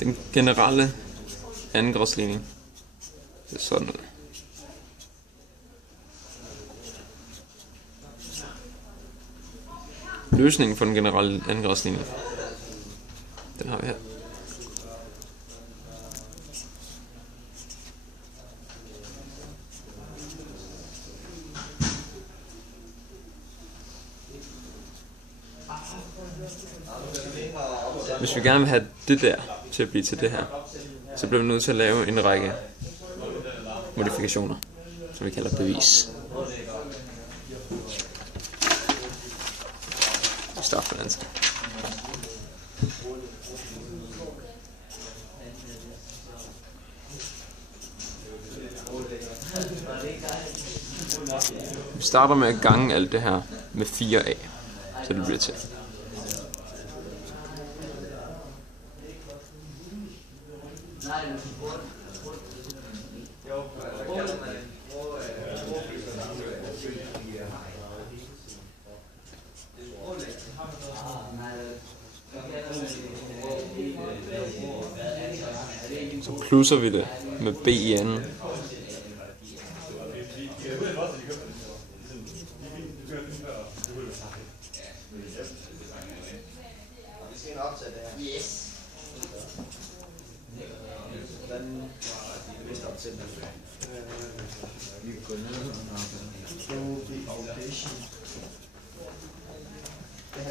Den generelle andengradsligning. Det er sådan noget. Løsningen for den generelle andengradsligning. Den har vi her. Hvis vi gerne vil have det der til at blive til det her, så bliver vi nødt til at lave en række modifikationer, som vi kalder bevis. Vi starter på den anden side. Vi starter med at gange alt det her med 4a, så det bliver til. Så plusser vi det med b i anden.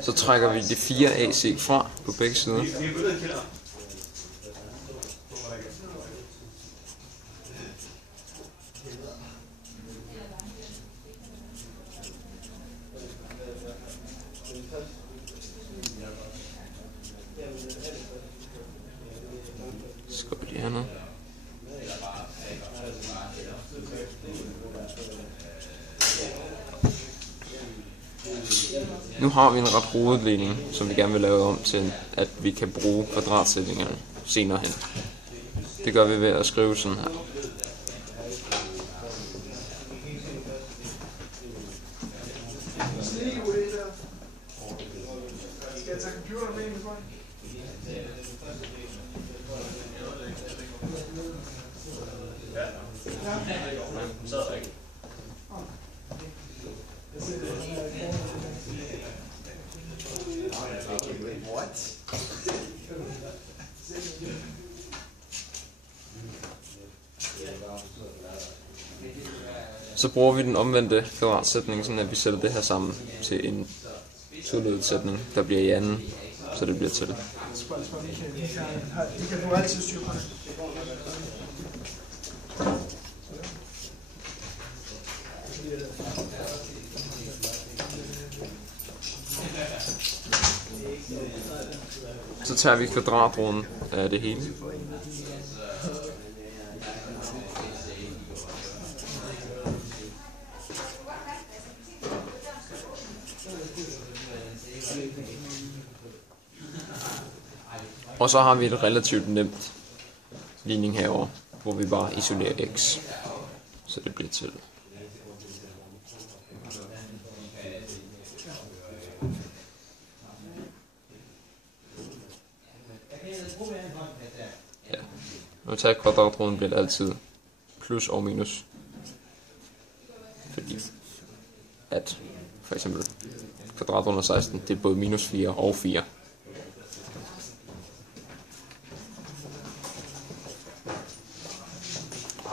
Så trækker vi de 4 AC fra på begge sider. Skål de hernede. Nu har vi en ret rodet ligning, som vi gerne vil lave om til, at vi kan bruge kvadratsætningerne senere hen. Det gør vi ved at skrive sådan her. Så bruger vi den omvendte kvadratsætning, sådan at vi sætter det her sammen til en toledet sætning, der bliver i anden, så det bliver til det. Så tager vi kvadratroden af det hele. Og så har vi et relativt nemt ligning herover, hvor vi bare isolerer x, så det bliver til. Ja. Når vi tager kvadratroden, bliver det altid plus og minus, fordi at for eksempel kvadrat under 16, det er både minus 4 og 4.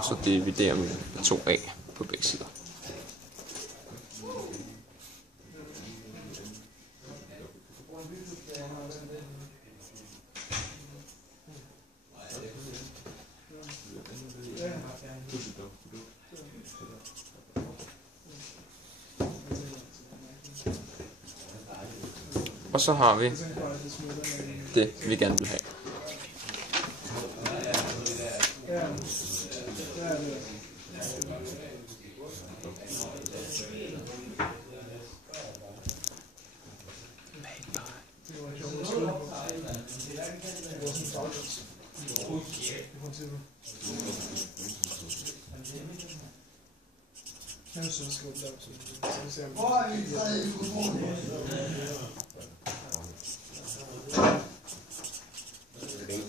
Så dividerer vi med 2a på begge sider. Og så har vi det, vi gerne vil have. Det er ikke